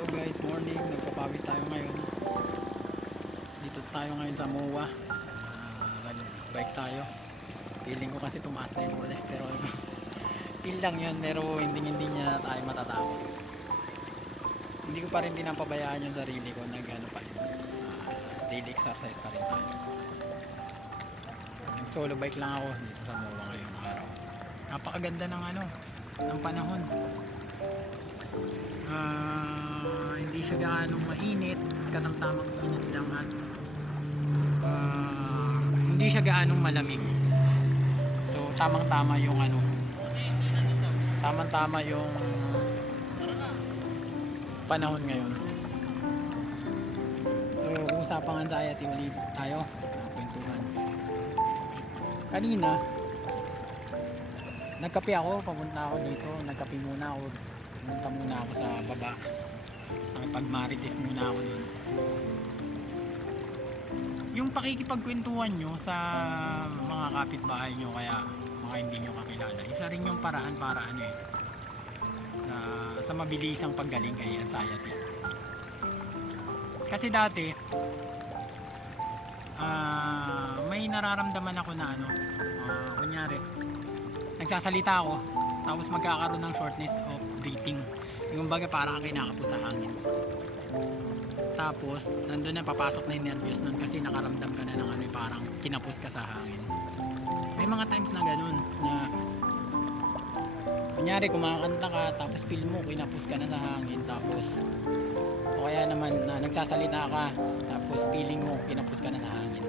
Hello guys, morning. Nagpapawis tayo ngayon. Dito tayo ngayon sa MOA. Nag-bike tayo. Feeling ko kasi tumaas na yung cholesterol ko. Feel lang yun, pero hindi niya na tayo matatapos. Hindi ko pa rin pinapabayaan yung sarili ko. Nag-ano pa rin. Daily exercise pa rin tayo. Nag solo bike lang ako dito sa MOA ngayong araw. Napakaganda ng ng panahon. Hindi siya gaanong mainit, katamtamang init lang, at hindi siya gaanong malamig. So tamang tama yung tamang-tama yung panahon ngayon. So usapang anxiety ulit tayo, kwentuhan. Kanina nagkape ako, papunta ako dito, nagkape muna ako, pumunta muna ako sa baba, nakipagmarites muna ako dun. Yung pakikipagkwentuhan nyo sa mga kapitbahay nyo, kaya mga hindi nyo kakilala, isa rin yung paraan para sa mabilisang paggaling kay anxiety. Kasi dati may nararamdaman ako na kunyari nagsasalita ako, tapos magkakaroon ng shortness of breathing, yung baga parang kinakapos sa hangin. Tapos nandun na, papasok na yung nervyos nun kasi nakaramdam ka na ng parang kinapos ka sa hangin. May mga times na ganun, na kunyari kumakanta ka, tapos feel mo kinapos ka na sa hangin. Tapos o kaya naman nagsasalita ka, tapos feeling mo kinapos ka na sa hangin.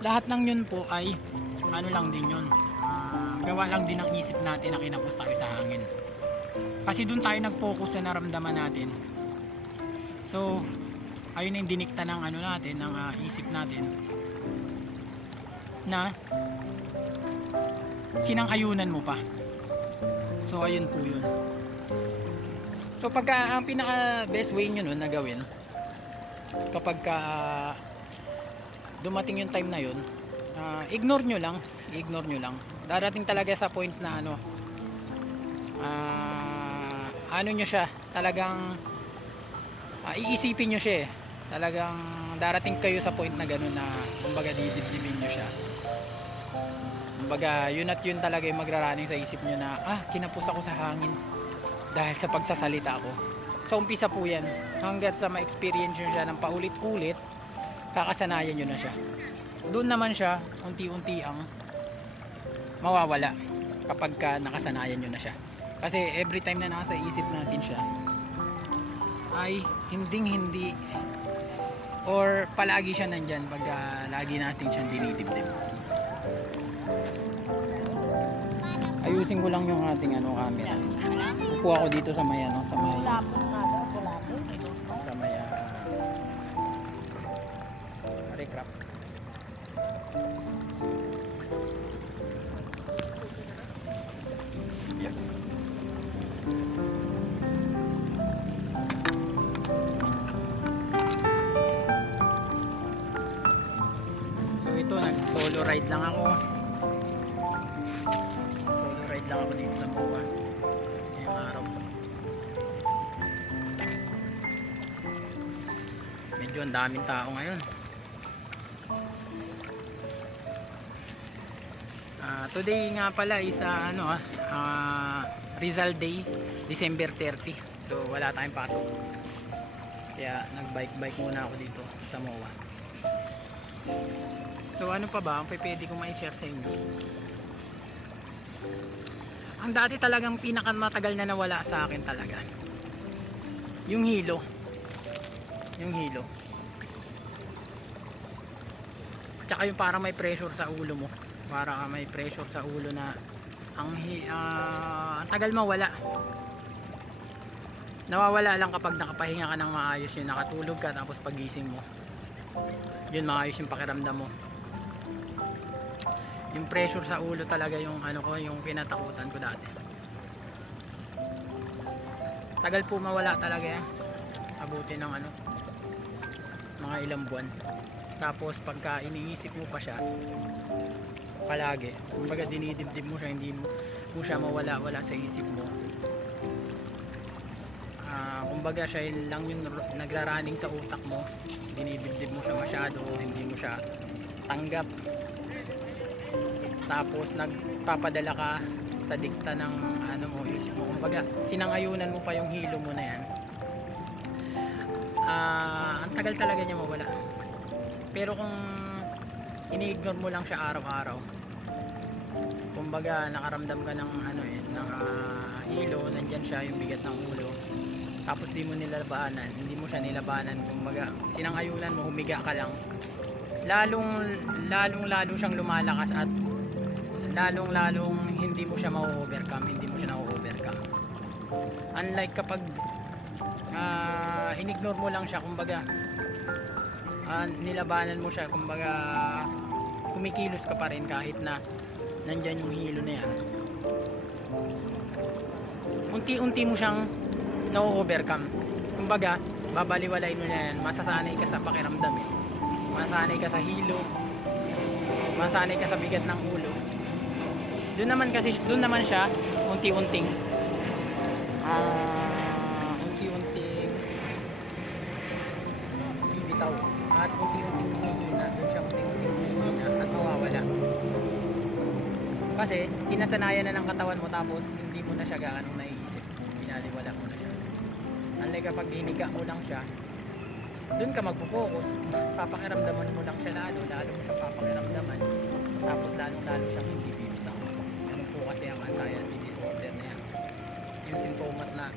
Lahat ng yun po ay lang din yun, gawa lang din ng isip natin na kinapos tayo sa hangin. Kasi dun tayo nag-focus sa naramdaman natin. So ayun na yung dinikta ng natin, ng isip natin, na sinang-ayunan mo pa. So ayun po yun. So pagka ang pinaka best way nyo nun na gawin, kapag dumating yung time na yun, ignore nyo lang. Darating talaga sa point na nyo siya, talagang iisipin nyo siya talagang darating kayo sa point na gano'n, na kumbaga didibdibin nyo siya. Kumbaga yun at yun talaga yung magraraning sa isip nyo na kinapos ako sa hangin dahil sa pagsasalita ko. So umpisa po yan, hanggat sa ma-experience nyo siya ng paulit-ulit, kakasanayan nyo na siya. Doon naman siya unti-unti ang mawawala kapag nakasanayan nyo na siya. Kasi every time na nasa isip natin siya ay hindi or palagi siya nandyan pag lagi natin siyang dinidibdib. Ayusin ko lang yung ating camera. Upo ako dito sa may recrap. Yeah. So ito, nag-solo ride lang ako. Dito sa MOA ngayong araw. Medyo ang daming tao ngayon. Today nga pala is Rizal Day, December 30. So wala tayong pasok, kaya nag-bike muna ako dito sa MOA. So ano pa ba ang pwede kong ma-share sa inyo? Ang dati talagang pinakamatagal na nawala sa akin talaga, yung hilo. Tsaka yung parang may pressure sa ulo mo, parang may pressure sa ulo na ang tagal mawala. Nawawala lang kapag nakapahinga ka ng maayos, yun, nakatulog ka, tapos pagising mo yun, maayos yung pakiramdam mo. Yung pressure sa ulo talaga yung yung kinatakutan ko dati. Tagal po mawala talaga yan, abuti ng mga ilang buwan. Tapos pagka iniisip mo pa siya palagi, kumbaga dinidibdib mo siya, hindi mo siya mawala sa isip mo, kumbaga siya yun lang yung nagraraning sa utak mo, dinidibdib mo siya masyado, hindi mo siya tanggap, tapos nagpapadala ka sa dikta ng ano mo, isip mo, kumbaga sinangayunan mo pa yung hilo mo na yan. Ang tagal talaga niya mawala. Pero kung ini-ignore mo lang siya araw-araw, kumbaga nakaramdam ka ng ano hilo, nandyan siya yung bigat ng ulo, tapos di mo nilabanan, hindi mo siya nilabanan, kumbaga sinangayunan mo, humiga ka lang, lalong siyang lumalakas at lalong hindi mo siya ma-overcome, hindi mo siya na-overcome. Unlike kapag inignore mo lang siya, kumbaga nilabanan mo siya, kumbaga kumikilos ka pa rin kahit na nandyan yung hilo na yan, unti-unti mo siyang na-overcome. Kumbaga babaliwalain mo na yan, masasanay ka sa pakiramdam masanay ka sa hilo, masanay ka sa bigat ng ulo. Doon naman siya unti-unting bibitaw at unti-unting mahihina. Doon siya unti-unting mahihina at mawawala kasi kinasanayan na ng katawan mo, tapos hindi mo na siya gaano naiisip, binaliwala mo na siya. Unlike kapag hiniga mo lang siya, doon ka magpo-focus, papakiramdaman mo lang siya, lalo mo siya papakiramdaman, tapos lalo siyang hindi bibitaw. Ano po kasi ang anxiety disorder na yan, yung sintomas na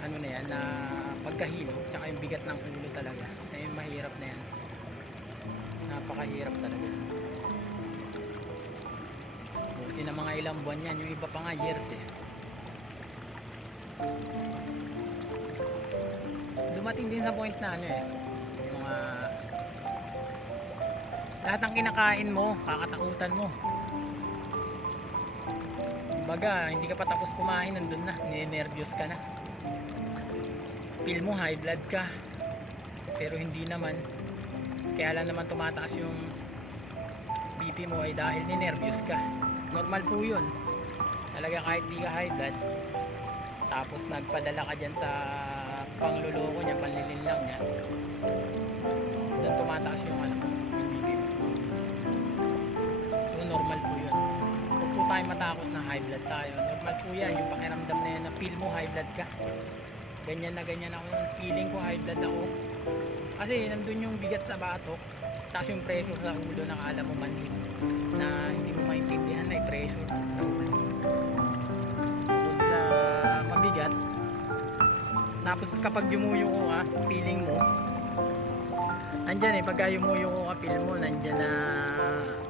ano na yan, na pagkahilo tsaka yung bigat ng ulo talaga, yung mahirap na yan, napakahirap talaga. Buti na mga ilang buwan yan, yung iba pa nga years Dumating din sa point na yung lahat ng kinakain mo, kakatakutan mo. Kumbaga, hindi ka pa tapos kumain, nandun na, ninervyos ka na. Feel mo high blood ka, pero hindi naman. Kaya lang naman tumataas yung BP mo ay dahil ninervyos ka. Normal po yun. Talaga kahit di ka high blood, tapos nagpadala ka dyan sa pangluloko niya, panlilin lang niya, doon tumataas yung yung BP mo. So normal po yun. Huwag po tayo matakot na high blood tayo. Normal po yan, yung pakiramdam na yan na feel mo high blood ka. Ganyan na ganyan ako, feeling ko high blood ako. Kasi nandun yung bigat sa batok, tapos yung pressure sa ulo na akala mo manhid, na hindi mo maintindihan, may pressure sa ulo. Bukod sa mabigat, tapos kapag yumuyuko ka, feeling mo andyan pagka yumuyuko ka, feel mo nandyan na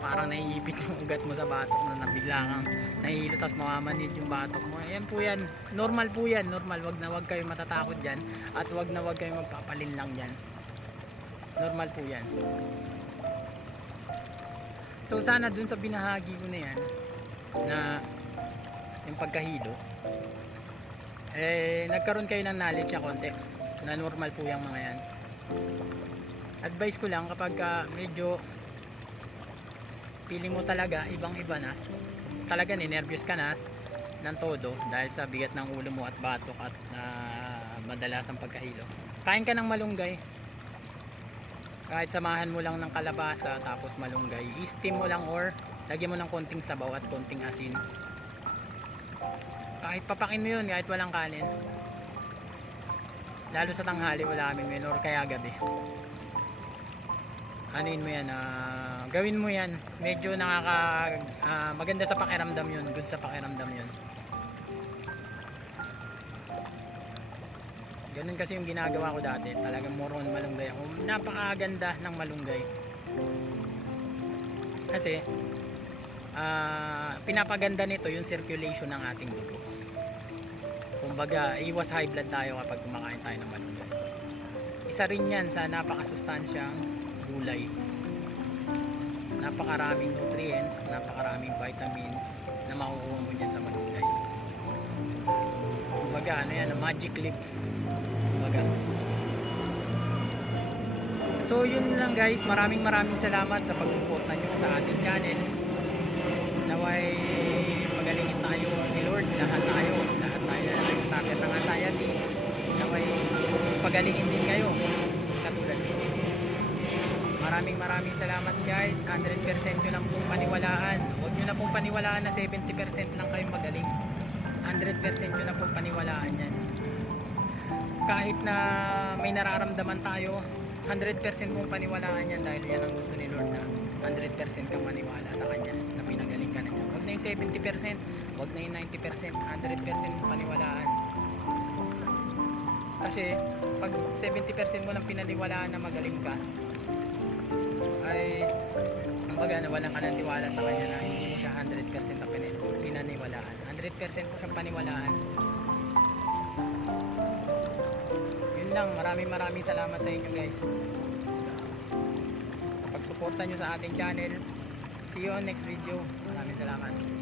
parang naiipit yung ugat mo sa batok, na nabigla kang nahihilo, tapos mamamanid yung batok mo. Ayan po yan, normal po yan, normal. Wag kayo matatakot dyan, at wag kayo magpapalin lang dyan. Normal po yan. So sana dun sa binahagi ko na yan, na yung pagkahilo, nagkaroon kayo ng knowledge na konti, na normal po yung mga yan. Advice ko lang, kapag medyo feeling mo talaga ibang iba na, talaga ninervyos ka na ng todo dahil sa bigat ng ulo mo at batok at madalasang pagkahilo, kain ka ng malunggay. Kahit samahan mo lang ng kalabasa tapos malunggay, i-steam mo lang or lagyan mo ng konting sabaw at konting asin. Kahit papakin mo yun, kahit walang kanin, lalo sa tanghali, wala kaming menu, or kaya gabi, anuin mo yan, gawin mo yan. Medyo maganda sa pakiramdam yun, good sa pakiramdam yun. Ganun kasi yung ginagawa ko dati, talagang more on malunggay ako. Napakaganda ng malunggay kasi pinapaganda nito yung circulation ng ating dugo. Kumbaga, iwas high blood tayo kapag kumakain tayo ng malunggay. Isa rin yan sa napakasustansyang gulay. Napakaraming nutrients, napakaraming vitamins na makukuha mo dyan sa malunggay. Kumbaga, ano yan, magic lips. Kumbaga. So yun lang guys, maraming salamat sa pagsuporta nyo sa ating channel. Naway magalingin tayo ni Lord, lahat tayo na nagsasakit ng anxiety, na pagalingin din kayo katulad ko. Maraming salamat guys. 100% nyo lang pong paniwalaan. Huwag nyo na pong paniwalaan na 70% lang kayong magaling. 100% nyo na pong paniwalaan yan. Kahit na may nararamdaman tayo, 100% mong paniwalaan yan dahil yan ang gusto ni Lord, na 100% kang maniwala sa Kanya na pinagaling ka na niya. Huwag na yung 70%, huwag na yung 90%, 100% mong paniwalaan. Kasi pag 70% mo lang pinaniwalaan na magaling ka, ay kumbaga nawalan ka ng tiwala sa Kanya na hindi mo siya 100% na pinaniwalaan. 100% mo siyang paniwalaan. Yun lang, maraming salamat sa inyo guys sa pagsuporta nyo sa ating channel. See you on next video. Maraming salamat.